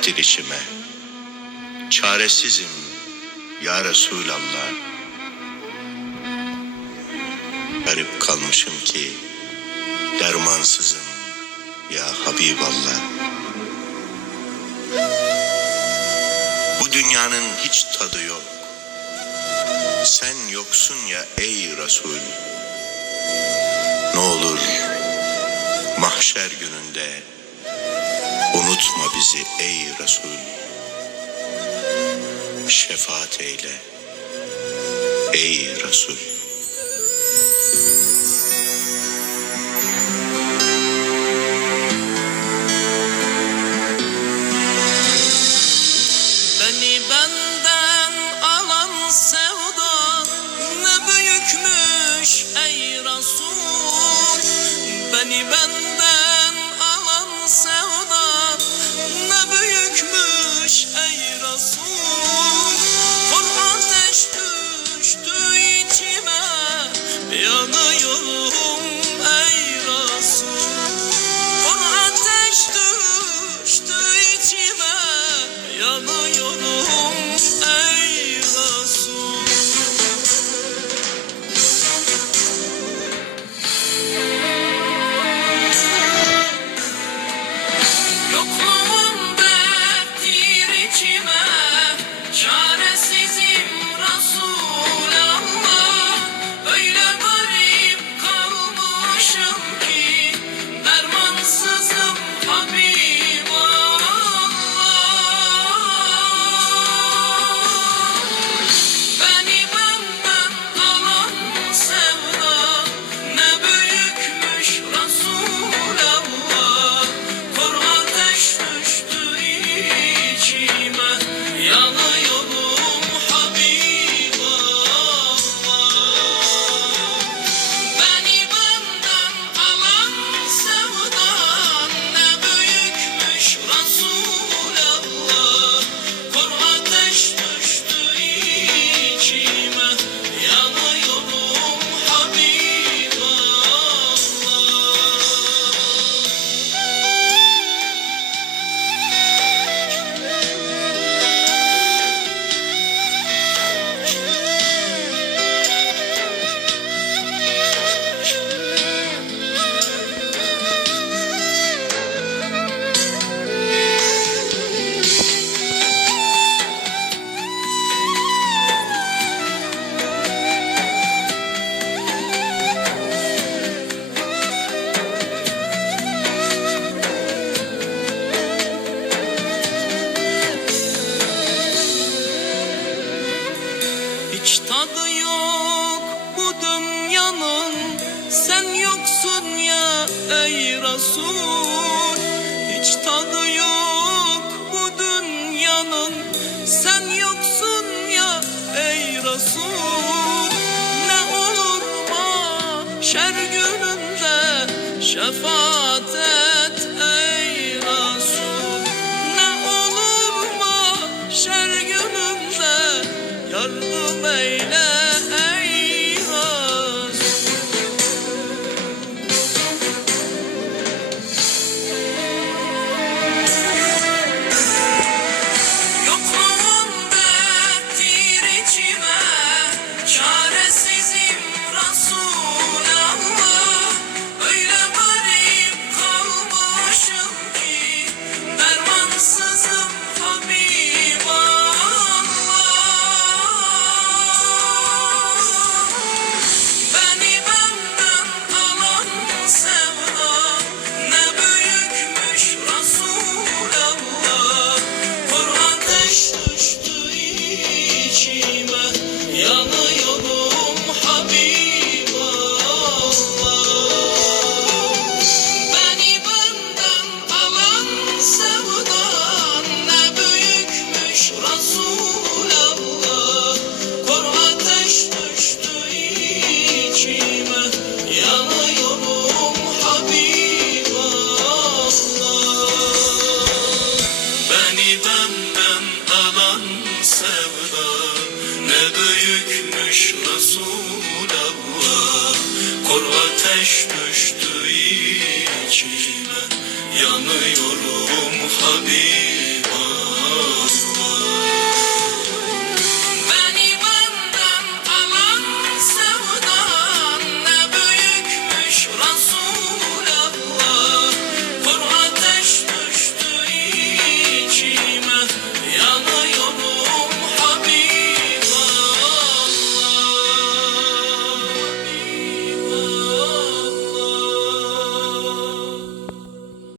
serptir içime. Çaresizim ya Resulallah. Garip kalmışım ki dermansızım ya Habiballah. Bu dünyanın hiç tadı yok. Sen yoksun ya ey Resul. Ne olur mahşer gününde unutma bizi ey Resul. Şefaat eyle ey Resul. Beni benden alan sevdan ne büyükmüş ey Resul. Beni benden alan sevdan ne büyükmüş ey Resul. Kor ateş düştü içime, yanıyorum ey Resul. Kor ateş düştü içime, yanıyorum ey Resul. Yokluğum derttir içime, çaresizim Resulallah. Öyle garip kalmışım ki dermansızım Habiballah. Beni benden alan sevda ne büyükmüş Resulallah. Kor ateş düştü içime, yanıyorum Habiballah. Beni benden alan sevdan ne büyükmüş Resulallah. Kor ateş düştü içime, yanıyorum Habiballah. Hiç tadı yok bu dünyanın, sen yoksun ya ey Resul. Hiç tadı yok bu dünyanın, sen yoksun ya ey Resul. Ne olur mahşer gününde şefaat et ey Resul. Ne olur mahşer gününde yardım eyle ey Resul. Yokluğum derttir içime, çaresizim Resulallah. Öyle garip kalmışım ki dermansızım Habiballah. Beni benden alan sevda ne büyükmüş Resulallah. Kor ateş düştü içime, yanıyorum Habiballah. Beni benden alan sevdan ne büyükmüş Resulallah. Kor ateş düştü içime, yanıyorum Habiballah. Beni benden alan sevda ne büyükmüş Resulallah. Kor ateş düştü içime, yanıyorum Habiballah.